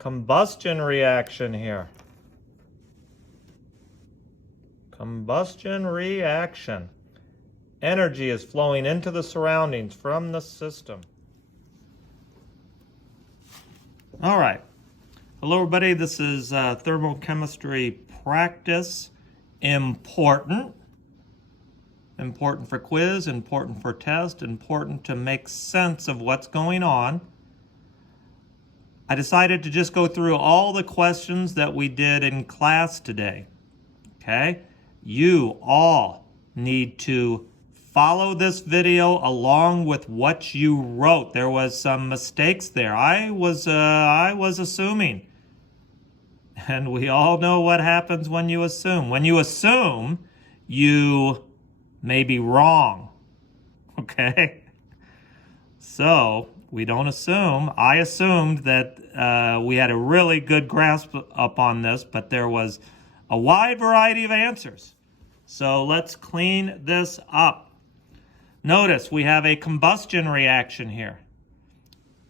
combustion reaction here. Combustion reaction. Energy is flowing into the surroundings from the system. All right. Hello, everybody. This is thermochemistry practice. Important for quiz, important for test, important to make sense of what's going on. I decided to just go through all the questions that we did in class today. Okay? You all need to follow this video along with what you wrote. There was some mistakes there. I was assuming. And we all know what happens when you assume. When you assume, you may be wrong. Okay? So, we don't assume. I assumed that we had a really good grasp up on this, but there was a wide variety of answers. So let's clean this up. Notice we have a combustion reaction here.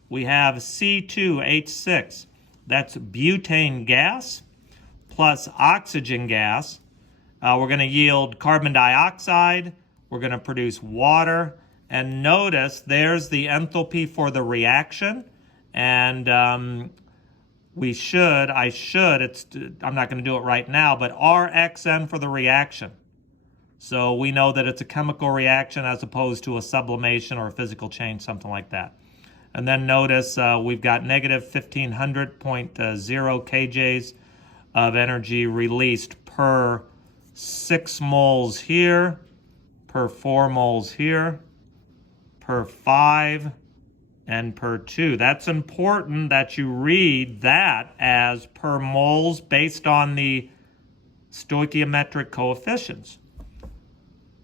We have C2H6. That's butane gas plus oxygen gas. We're going to yield carbon dioxide. We're going to produce water. And notice there's the enthalpy for the reaction. And I'm not going to do it right now, but Rxn for the reaction. So we know that it's a chemical reaction as opposed to a sublimation or a physical change, something like that. And then notice we've got negative 1500.0 kJs of energy released per 6 moles here, per 4 moles here, per 5, and per 2. That's important that you read that as per moles based on the stoichiometric coefficients.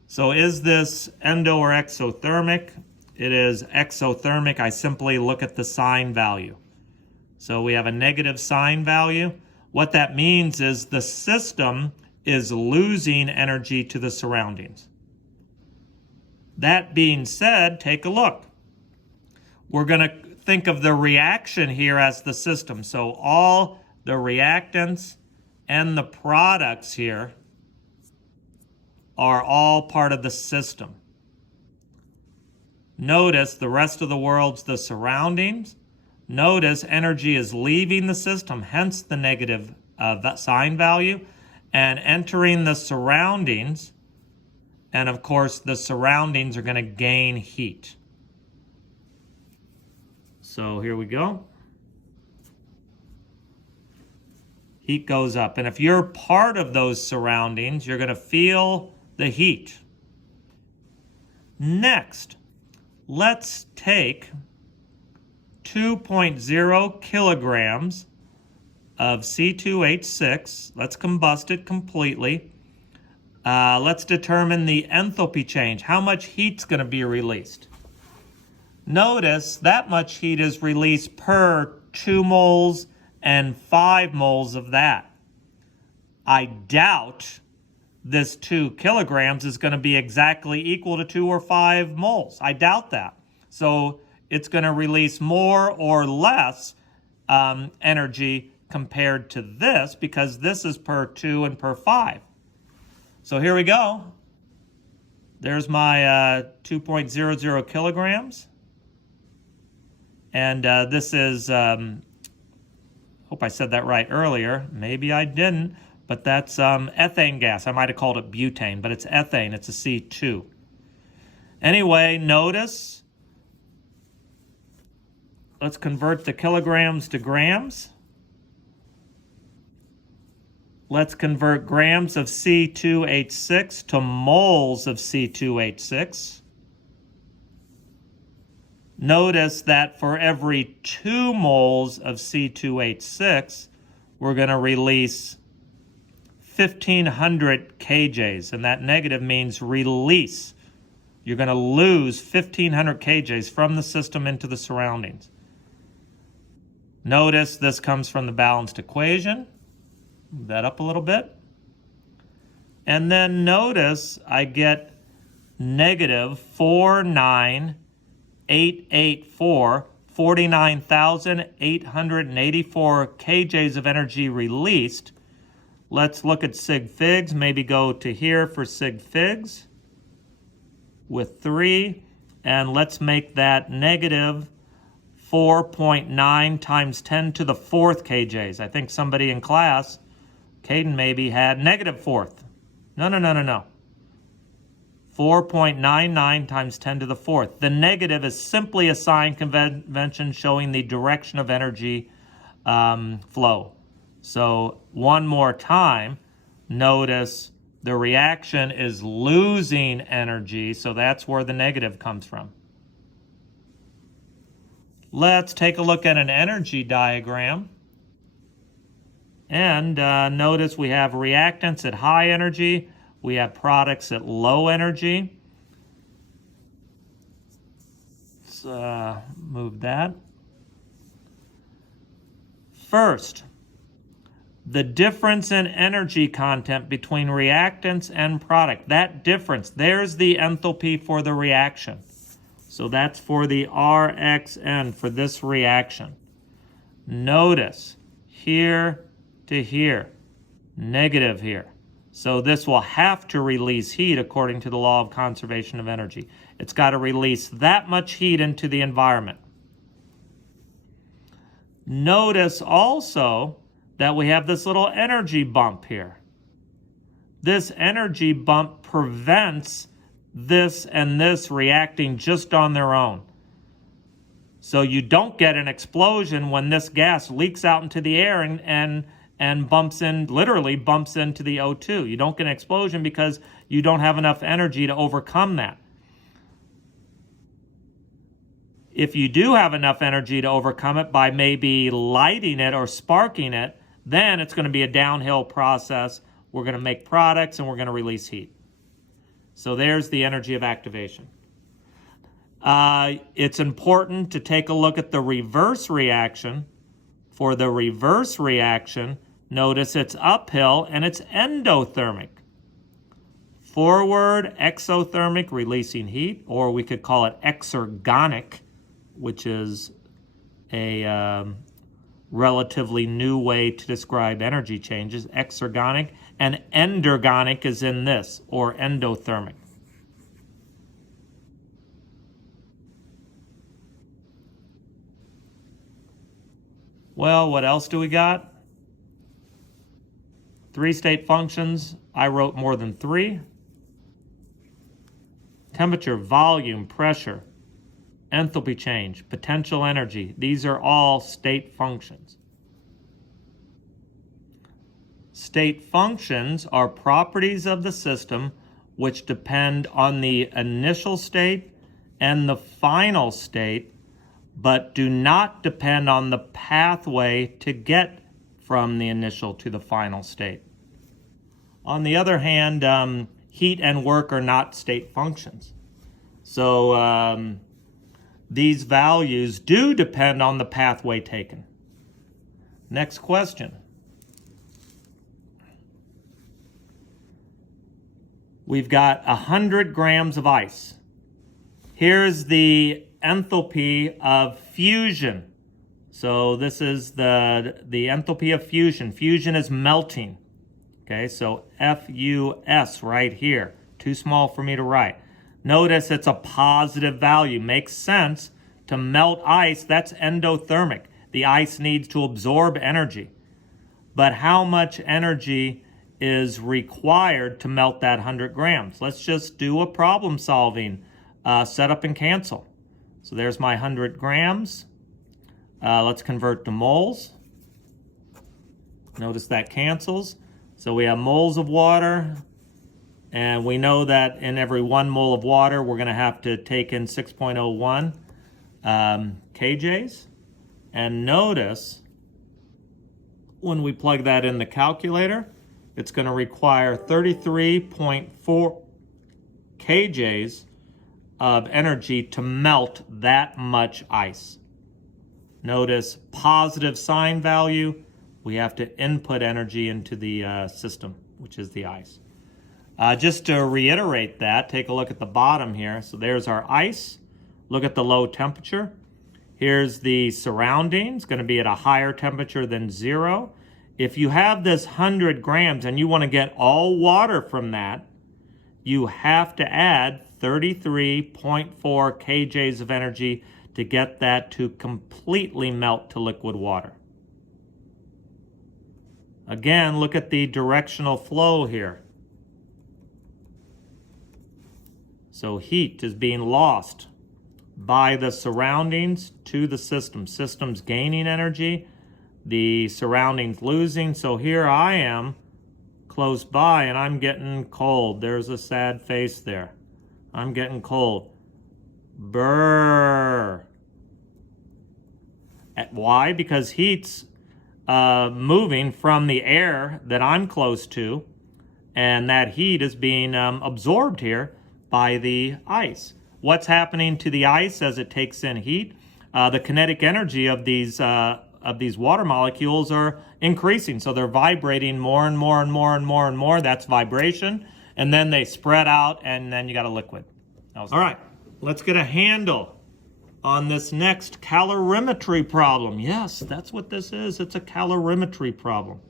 So is this endo or exothermic? It is exothermic. I simply look at the sign value. So we have a negative sign value. What that means is the system is losing energy to the surroundings. That being said, take a look. We're going to think of the reaction here as the system. So all the reactants and the products here are all part of the system. Notice the rest of the world's the surroundings. Notice energy is leaving the system, hence the negative sign value, and entering the surroundings. And of course, the surroundings are going to gain heat. So here we go. Heat goes up. And if you're part of those surroundings, you're going to feel the heat. Next, let's take 2.0 kilograms of C2H6. Let's combust it completely. Let's determine the enthalpy change. How much heat's going to be released? Notice that much heat is released per 2 moles and 5 moles of that. I doubt this 2 kilograms is going to be exactly equal to 2 or 5 moles. I doubt that. So it's going to release more or less energy compared to this because this is per 2 and per 5. So here we go. There's my 2.00 kilograms. And this is, hope I said that right earlier. Maybe I didn't. But that's ethane gas. I might have called it butane, but it's ethane. It's a C2. Anyway, notice. Let's convert the kilograms to grams. Let's convert grams of C2H6 to moles of C2H6. Notice that for every 2 moles of C2H6, we're going to release 1,500 kJs, and that negative means release. You're going to lose 1,500 kJs from the system into the surroundings. Notice this comes from the balanced equation. Move that up a little bit. And then notice I get negative 49884 49,884 kJs of energy released. Let's look at sig figs. Maybe go to here for sig figs with 3. And let's make that negative 4.9 times 10 to the 4th kJs. I think somebody in class, Caden maybe, had negative 4th. No. 4.99 times 10 to the 4th. The negative is simply a sign convention showing the direction of energy flow. So one more time, notice the reaction is losing energy, so that's where the negative comes from. Let's take a look at an energy diagram. And notice we have reactants at high energy. We have products at low energy. Let's move that. First, the difference in energy content between reactants and product. That difference, there's the enthalpy for the reaction. So that's for the RXN for this reaction. Notice here to here, negative here. So this will have to release heat according to the law of conservation of energy. It's got to release that much heat into the environment. Notice also that we have this little energy bump here. This energy bump prevents this and this reacting just on their own. So you don't get an explosion when this gas leaks out into the air and bumps in, literally bumps into the O2. You don't get an explosion because you don't have enough energy to overcome that. If you do have enough energy to overcome it by maybe lighting it or sparking it, then it's going to be a downhill process. We're going to make products and we're going to release heat. So there's the energy of activation. It's important to take a look at the reverse reaction. For the reverse reaction, notice it's uphill and it's endothermic. Forward, exothermic, releasing heat, or we could call it exergonic, which is a relatively new way to describe energy changes, exergonic, and endergonic is in this, or endothermic. Well, what else do we got? 3 state functions. I wrote more than 3. Temperature, volume, pressure, enthalpy change, potential energy. These are all state functions. State functions are properties of the system which depend on the initial state and the final state, but do not depend on the pathway to get from the initial to the final state. On the other hand, heat and work are not state functions. So these values do depend on the pathway taken. Next question. We've got 100 grams of ice. Here's the enthalpy of fusion. So this is the enthalpy of fusion. Fusion is melting. Okay, so FUS right here. Too small for me to write. Notice it's a positive value. Makes sense to melt ice. That's endothermic. The ice needs to absorb energy. But how much energy is required to melt that 100 grams? Let's just do a problem solving setup and cancel. So there's my 100 grams. Let's convert to moles. Notice that cancels. So we have moles of water, and we know that in every 1 mole of water, we're going to have to take in 6.01 kJs. And notice when we plug that in the calculator, it's going to require 33.4 kJs of energy to melt that much ice. Notice positive sign value. We have to input energy into the system, which is the ice. Just to reiterate that, take a look at the bottom here. So there's our ice. Look at the low temperature. Here's the surroundings, going to be at a higher temperature than 0. If you have this 100 grams and you want to get all water from that, you have to add 33.4 kJs of energy to get that to completely melt to liquid water. Again, look at the directional flow here. So heat is being lost by the surroundings to the system. System's gaining energy, the surroundings losing. So here I am close by and I'm getting cold. There's a sad face there. I'm getting cold. Brrr. Why? Because heat's moving from the air that I'm close to, and that heat is being absorbed here by the ice. What's happening to the ice as it takes in heat? The kinetic energy of these water molecules are increasing, so they're vibrating more and more and more and more and more. That's vibration, and then they spread out, and then you got a liquid. All right, let's get a handle on this next calorimetry problem. Yes, that's what this is. It's a calorimetry problem.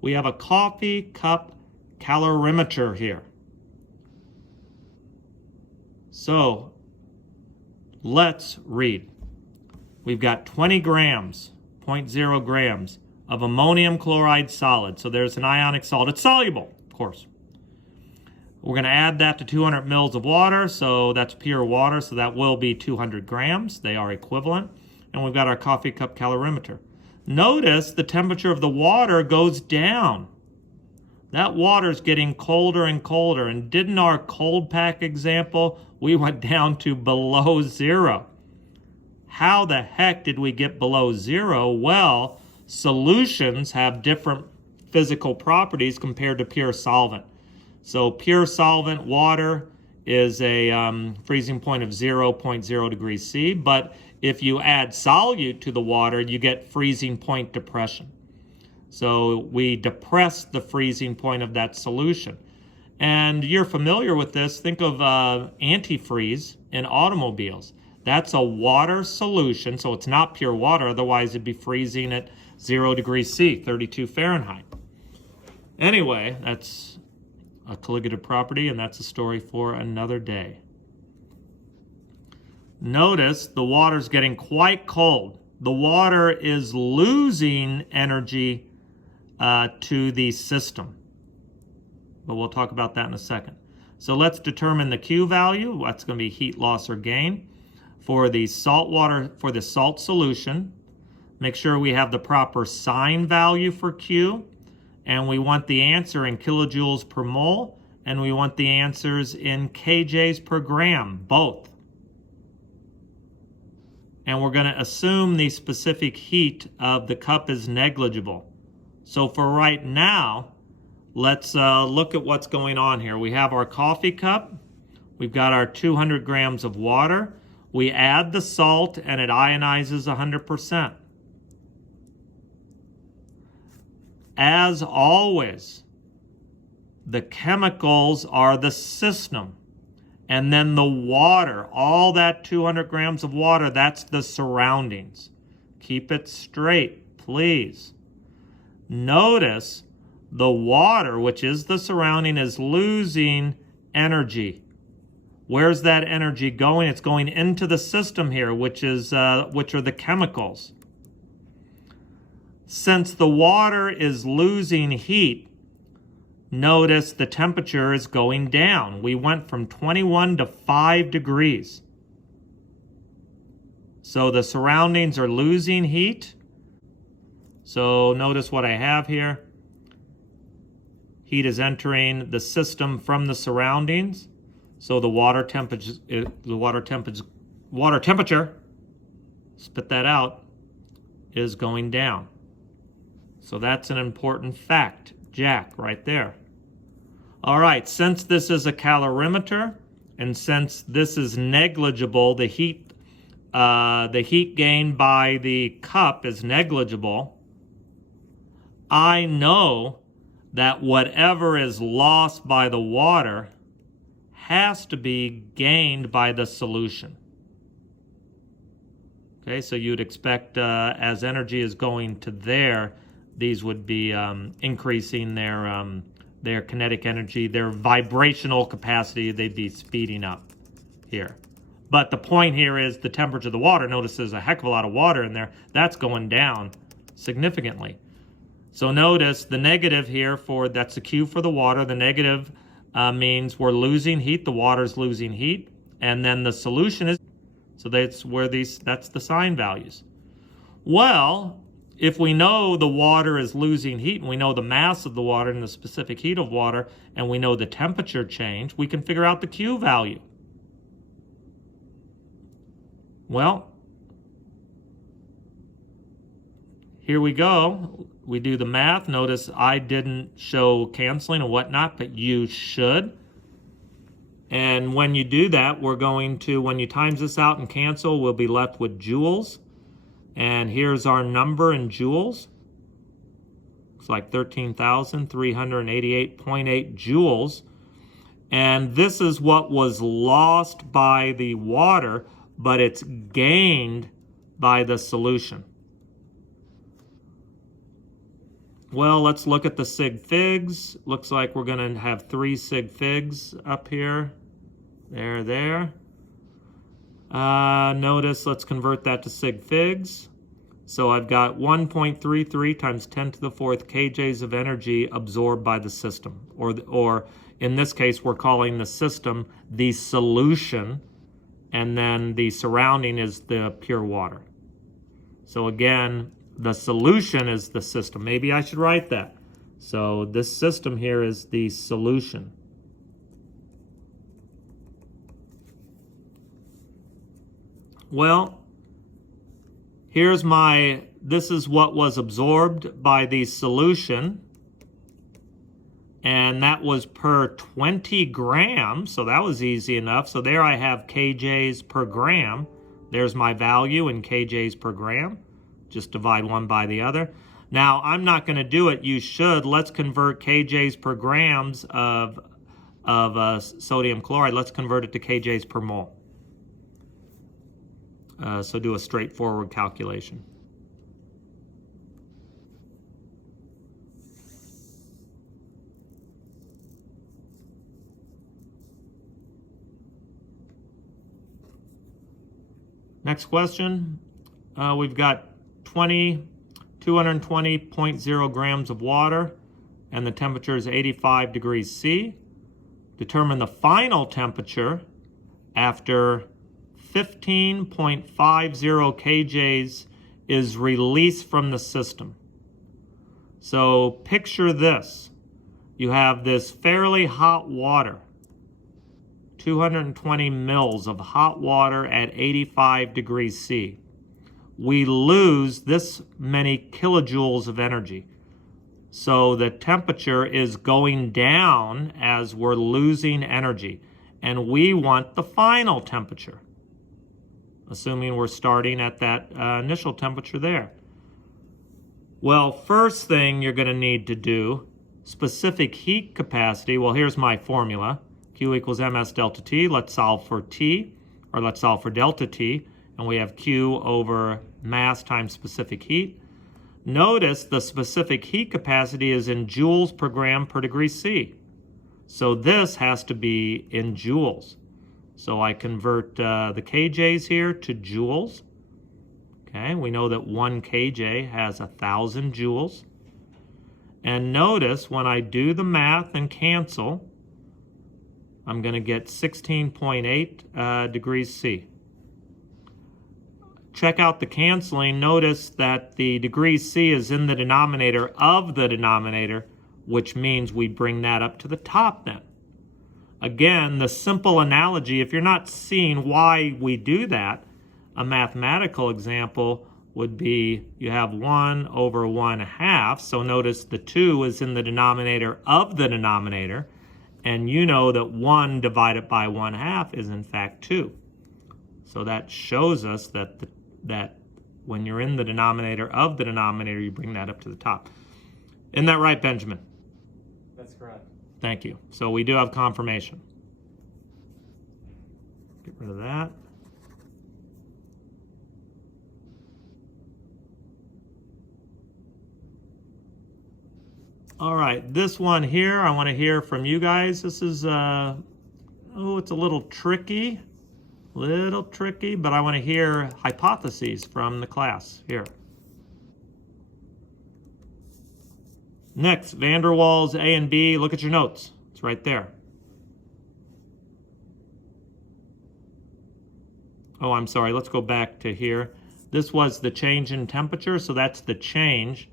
We have a coffee cup calorimeter here. So let's read. We've got 20 grams, 0.0 grams of ammonium chloride solid. So there's an ionic salt. It's soluble, of course. We're going to add that to 200 mils of water, so that's pure water, so that will be 200 grams. They are equivalent. And we've got our coffee cup calorimeter. Notice the temperature of the water goes down. That water's getting colder and colder. And didn't our cold pack example, we went down to below 0. How the heck did we get below 0? Well, solutions have different physical properties compared to pure solvent. So pure solvent water is a freezing point of 0.0 degrees C, but if you add solute to the water, you get freezing point depression. So we depress the freezing point of that solution. And you're familiar with this. Think of antifreeze in automobiles. That's a water solution, so it's not pure water, otherwise it'd be freezing at 0 degrees C, 32 Fahrenheit. Anyway, that's a colligative property, and that's a story for another day. Notice the water's getting quite cold. The water is losing energy to the system. But we'll talk about that in a second. So let's determine the Q value. That's going to be heat loss or gain. For the salt water, for the salt solution, make sure we have the proper sign value for Q. And we want the answer in kilojoules per mole, and we want the answers in kJs per gram, both. And we're going to assume the specific heat of the cup is negligible. So for right now, let's look at what's going on here. We have our coffee cup. We've got our 200 grams of water. We add the salt, and it ionizes 100%. As always, the chemicals are the system. And then the water, all that 200 grams of water, that's the surroundings. Keep it straight, please. Notice the water, which is the surrounding, is losing energy. Where's that energy going? It's going into the system here, which are the chemicals. Since the water is losing heat, notice the temperature is going down. We went from 21 to 5 degrees. So the surroundings are losing heat. So notice what I have here. Heat is entering the system from the surroundings. So the water temperature, spit that out, is going down. So that's an important fact, Jack, right there. All right, since this is a calorimeter, and since this is negligible, the heat gain by the cup is negligible, I know that whatever is lost by the water has to be gained by the solution. Okay, so you'd expect as energy is going to there, these would be increasing their kinetic energy, their vibrational capacity, they'd be speeding up here. But the point here is the temperature of the water. Notice there's a heck of a lot of water in there. That's going down significantly. So notice the negative here that's the Q for the water. The negative means we're losing heat. The water's losing heat. And then the solution is, so that's the sign values. Well, if we know the water is losing heat and we know the mass of the water and the specific heat of water and we know the temperature change, we can figure out the Q value. Well, here we go. We do the math. Notice I didn't show canceling and whatnot, but you should. And when you do that, we're going to, when you times this out and cancel, we'll be left with joules. And here's our number in joules. It's like 13,388.8 joules. And this is what was lost by the water, but it's gained by the solution. Well, let's look at the sig figs. Looks like we're going to have 3 sig figs up here. There. Notice, let's convert that to sig figs. So I've got 1.33 times 10 to the 4th kJs of energy absorbed by the system. Or in this case, we're calling the system the solution, and then the surrounding is the pure water. So again, the solution is the system. Maybe I should write that. So this system here is the solution. Well, this is what was absorbed by the solution, and that was per 20 grams, so that was easy enough. So there I have kJs per gram. There's my value in kJs per gram. Just divide one by the other. Now, I'm not going to do it. You should. Let's convert kJs per grams of sodium chloride. Let's convert it to kJs per mole. So do a straightforward calculation. Next question. We've got 220.0 grams of water, and the temperature is 85 degrees C. Determine the final temperature after 15.50 kJs is released from the system. So picture this. You have this fairly hot water, 220 mils of hot water at 85 degrees C. We lose this many kilojoules of energy. So the temperature is going down as we're losing energy. And we want the final temperature, assuming we're starting at that initial temperature there. Well, first thing you're going to need to do, specific heat capacity. Well, here's my formula. Q equals ms delta T. Let's solve for T, or let's solve for delta T. And we have Q over mass times specific heat. Notice the specific heat capacity is in joules per gram per degree C. So this has to be in joules. So I convert the kJs here to joules. Okay, we know that 1 kJ has 1,000 joules. And notice when I do the math and cancel, I'm going to get 16.8 degrees C. Check out the canceling. Notice that the degrees C is in the denominator of the denominator, which means we bring that up to the top then. Again, the simple analogy, if you're not seeing why we do that, a mathematical example would be you have 1 over 1/2. So notice the 2 is in the denominator of the denominator, and you know that 1 divided by 1/2 is in fact 2. So that shows us that that when you're in the denominator of the denominator, you bring that up to the top. Isn't that right, Benjamin? That's correct. Thank you. So we do have confirmation. Get rid of that. All right, this one here, I want to hear from you guys. This is, oh, it's a little tricky, but I want to hear hypotheses from the class here. Next, van der Waals A and B. Look at your notes. It's right there. Oh, I'm sorry. Let's go back to here. This was the change in temperature, so that's the change.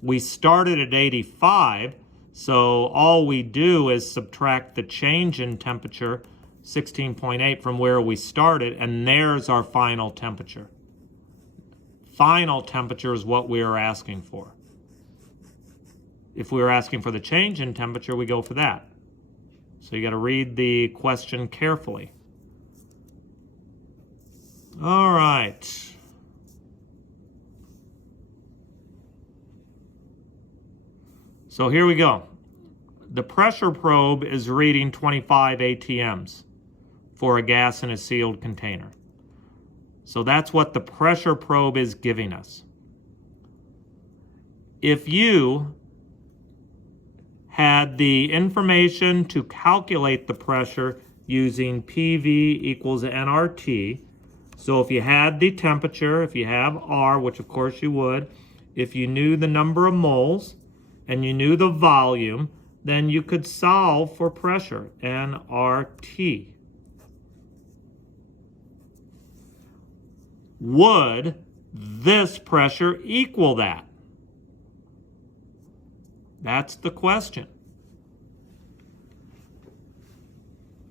We started at 85, so all we do is subtract the change in temperature, 16.8, from where we started, and there's our final temperature. Final temperature is what we are asking for. If we were asking for the change in temperature, we go for that. So you got to read the question carefully. All right. So here we go. The pressure probe is reading 25 ATMs for a gas in a sealed container. So that's what the pressure probe is giving us. If you had the information to calculate the pressure using PV equals nRT, so if you had the temperature, if you have R, which of course you would, if you knew the number of moles and you knew the volume, then you could solve for pressure, nRT. Would this pressure equal that? That's the question.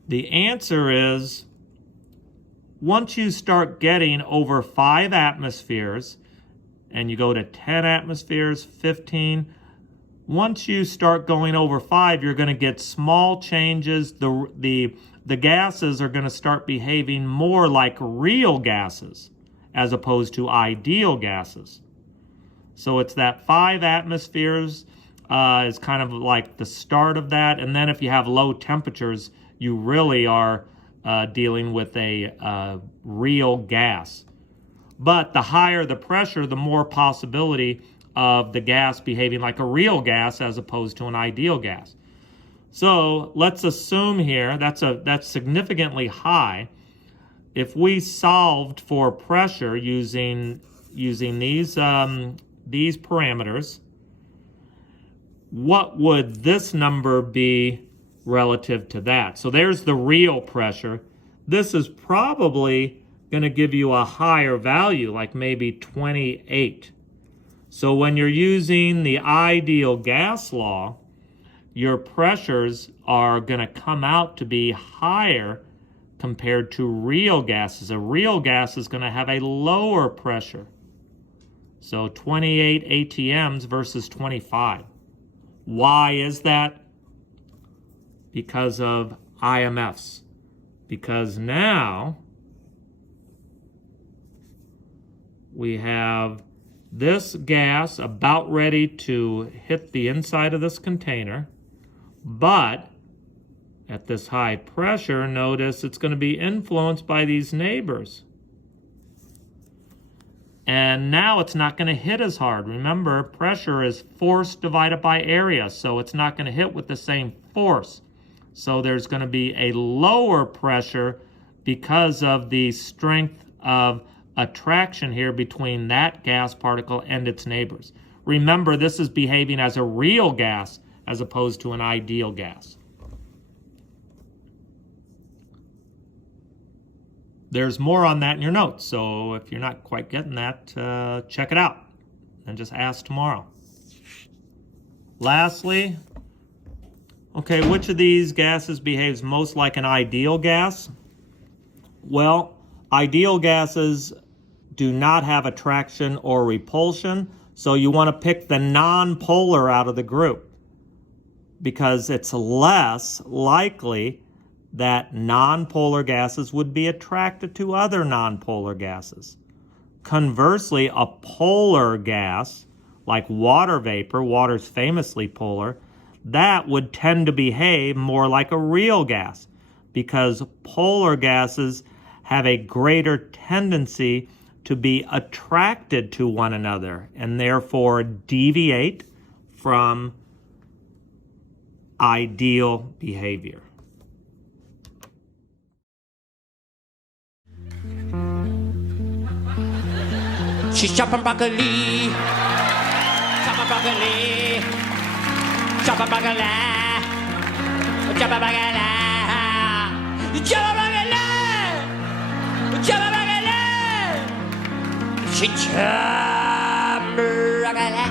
The answer is, once you start getting over 5 atmospheres, and you go to 10 atmospheres, 15, once you start going over 5, you're going to get small changes. The gases are going to start behaving more like real gases as opposed to ideal gases. So it's that 5 atmospheres is kind of like the start of that. And then if you have low temperatures, you really are dealing with a real gas. But the higher the pressure, the more possibility of the gas behaving like a real gas as opposed to an ideal gas. So let's assume here that's significantly high. If we solved for pressure using these parameters, what would this number be relative to that? So there's the real pressure. This is probably going to give you a higher value, like maybe 28. So when you're using the ideal gas law, your pressures are going to come out to be higher compared to real gases. A real gas is going to have a lower pressure. So 28 ATMs versus 25. Why is that? Because of IMFs. Because now we have this gas about ready to hit the inside of this container, but at this high pressure, notice it's going to be influenced by these neighbors. And now it's not going to hit as hard. Remember, pressure is force divided by area, so it's not going to hit with the same force. So there's going to be a lower pressure because of the strength of attraction here between that gas particle and its neighbors. Remember, this is behaving as a real gas as opposed to an ideal gas. There's more on that in your notes, so if you're not quite getting that, check it out and just ask tomorrow. Lastly, okay, which of these gases behaves most like an ideal gas? Well, ideal gases do not have attraction or repulsion, so you want to pick the nonpolar out of the group because it's less likely that nonpolar gases would be attracted to other nonpolar gases. Conversely, a polar gas, like water vapor, water's famously polar, that would tend to behave more like a real gas because polar gases have a greater tendency to be attracted to one another and therefore deviate from ideal behavior. She's chopping broccoli, chopping broccoli, chopping broccoli, chopping broccoli, chopping broccoli, chopping broccoli. She chopping broccoli.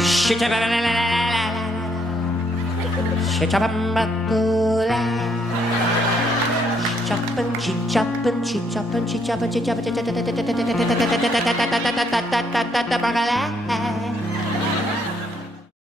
She chopping broccoli. She chopping broccoli. Choppin', she choppin', she choppin', she choppin', she choppin', she choppin',